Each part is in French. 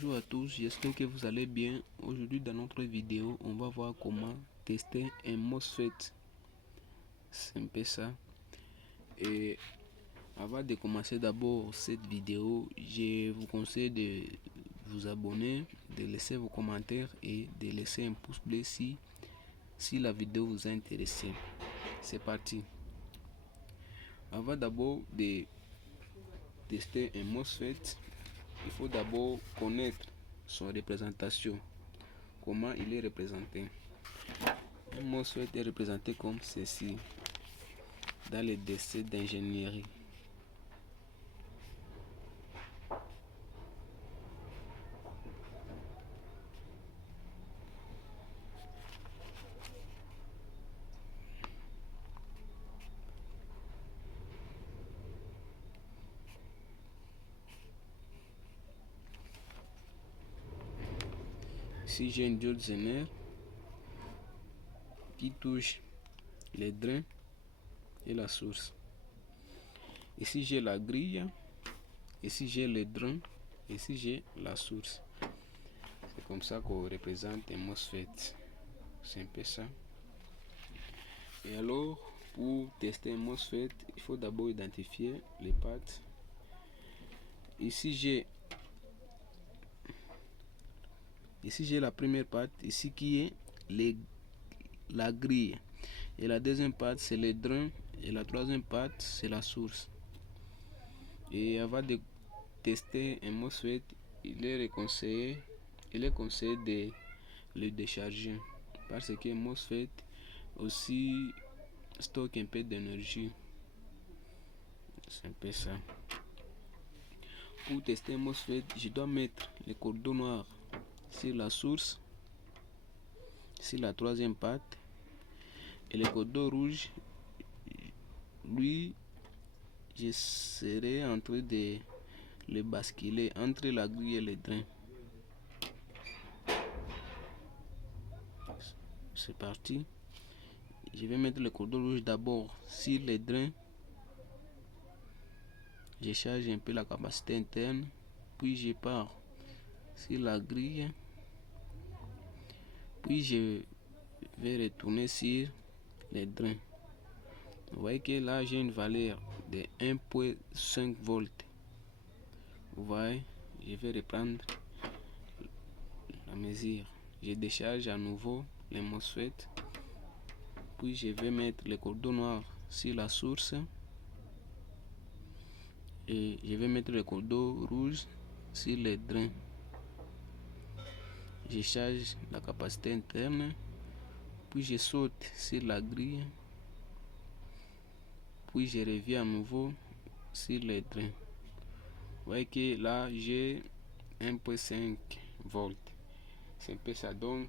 Bonjour à tous, j'espère que vous allez bien. Aujourd'hui dans notre vidéo, on va voir comment tester un MOSFET. C'est un peu ça. Et avant de commencer d'abord cette vidéo, je vous conseille de vous abonner, de laisser vos commentaires et de laisser un pouce bleu si la vidéo vous a intéressé. C'est parti. Avant d'abord de tester un MOSFET, il faut d'abord connaître son représentation, comment il est représenté. Un MOSFET est représenté comme ceci dans les dessins d'ingénierie. Ici j'ai une diode Zener qui touche les drains et la source. Ici j'ai la grille, ici j'ai les drains, ici j'ai la source. C'est comme ça qu'on représente un MOSFET. C'est un peu ça. Et alors, pour tester un MOSFET, il faut d'abord identifier les pattes. Ici j'ai la première patte ici qui est la grille, et la deuxième patte c'est les drains, et la troisième patte c'est la source. Et avant de tester un MOSFET, il est conseillé de le décharger, parce que un MOSFET aussi stocke un peu d'énergie. C'est un peu ça. Pour tester un MOSFET, je dois mettre le cordon noir sur la source, sur la troisième patte, et le cordon rouge, lui, je serai en train de le basculer entre la grille et le drain. C'est parti. Je vais mettre le cordon rouge d'abord sur les drains. Je charge un peu la capacité interne, puis je pars sur la grille, puis je vais retourner sur les drains. Vous voyez que là j'ai une valeur de 1.5 volts. Vous voyez, je vais reprendre la mesure. Je décharge à nouveau les MOSFET, puis je vais mettre le cordon noir sur la source et je vais mettre le cordon rouge sur les drains. Je charge la capacité interne, puis je saute sur la grille, puis je reviens à nouveau sur les drains. Vous voyez que là j'ai 1.5 volts. C'est un peu ça. Donc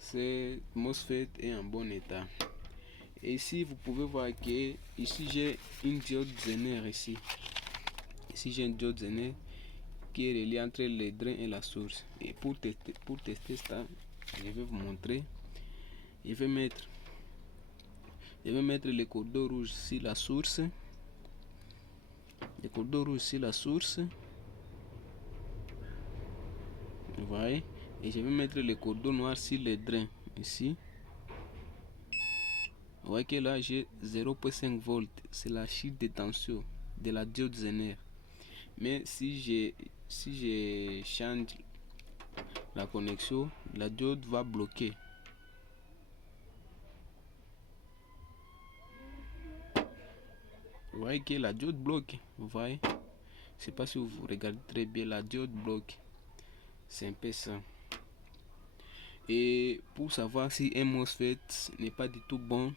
ce MOSFET est en bon état. Et ici vous pouvez voir que ici j'ai une diode Zener ici. Ici j'ai une diode Zener qui est reliée entre les drains et la source. Et pour tester ça, je vais vous montrer. Je vais mettre le cordon rouge sur la source. Le cordon rouge sur la source. Vous voyez? Et je vais mettre le cordon noir sur les drains ici. Vous voyez que là j'ai 0.5 volts. C'est la chute de tension de la diode Zener. Mais si je change la connexion, la diode va bloquer. Vous voyez que la diode bloque. Vous voyez? Je sais pas si vous regardez très bien, la diode bloque. C'est un peu ça. Et pour savoir si un MOSFET n'est pas du tout bon,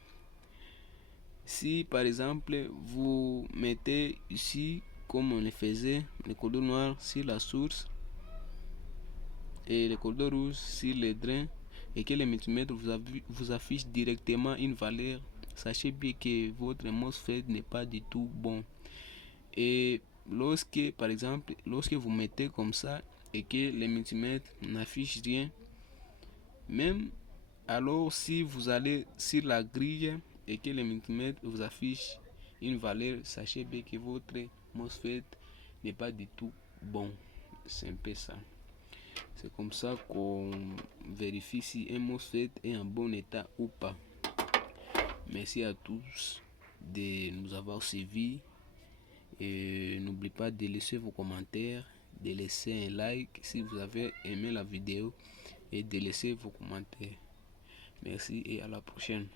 si par exemple vous mettez ici, comme on le faisait, le cordon noir sur la source et le cordon rouge sur les drains, et que le multimètre vous affiche directement une valeur, sachez bien que votre MOSFET n'est pas du tout bon. Et par exemple, lorsque vous mettez comme ça et que le multimètre n'affiche rien, même alors si vous allez sur la grille et que le multimètre vous affiche une valeur, sachez bien que votre MOSFET n'est pas du tout bon. C'est un peu ça. C'est comme ça qu'on vérifie si un MOSFET est en bon état ou pas. Merci à tous de nous avoir suivis. Et n'oubliez pas de laisser vos commentaires, de laisser un like si vous avez aimé la vidéo et de laisser vos commentaires. Merci et à la prochaine.